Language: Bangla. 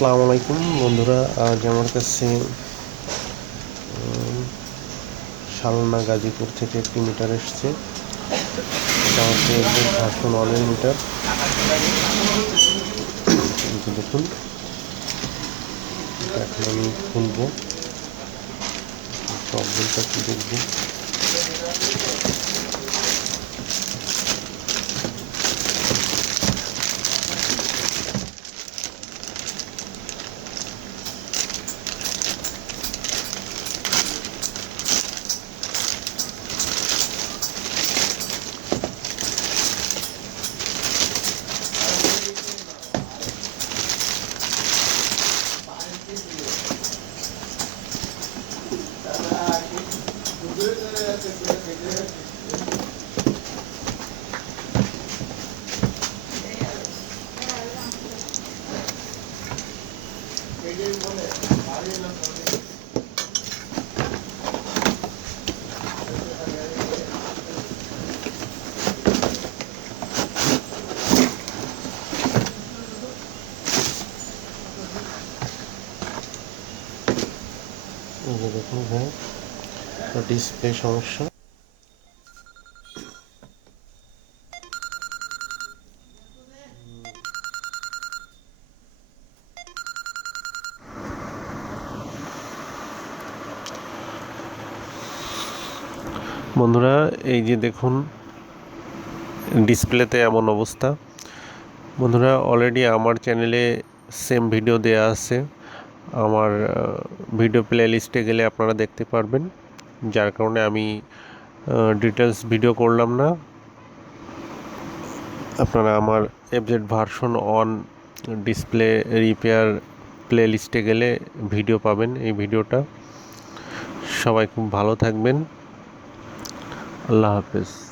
আসসালামু আলাইকুম, বন্ধুরা, আজ আমার কাছে শালনা গাজীপুর থেকে একটি মিটার এসছে। এটা হচ্ছে একদম মিটার দেখুন। এখন আমি খুলবো। প্রবলেমটা কি দেখব? এই যে দেখুন হ্যাঁ ডিসপ্লে সমস্যা। বন্ধুরা, এই যে দেখুন ডিসপ্লেতে এমন অবস্থা। বন্ধুরা অলরেডি আমার চ্যানেলে সেম ভিডিও দেয়া আছে। আমার ভিডিও প্লে লিস্টে গেলে আপনারা দেখতে পারবেন। যার কারণে আমি ডিটেলস ভিডিও করলাম না। আপনারা আমার FZ version on display repair play লিস্টে গেলে ভিডিও পাবেন এই ভিডিওটা সবাই খুব ভালো থাকবেন। আল্লাহ হাফেজ।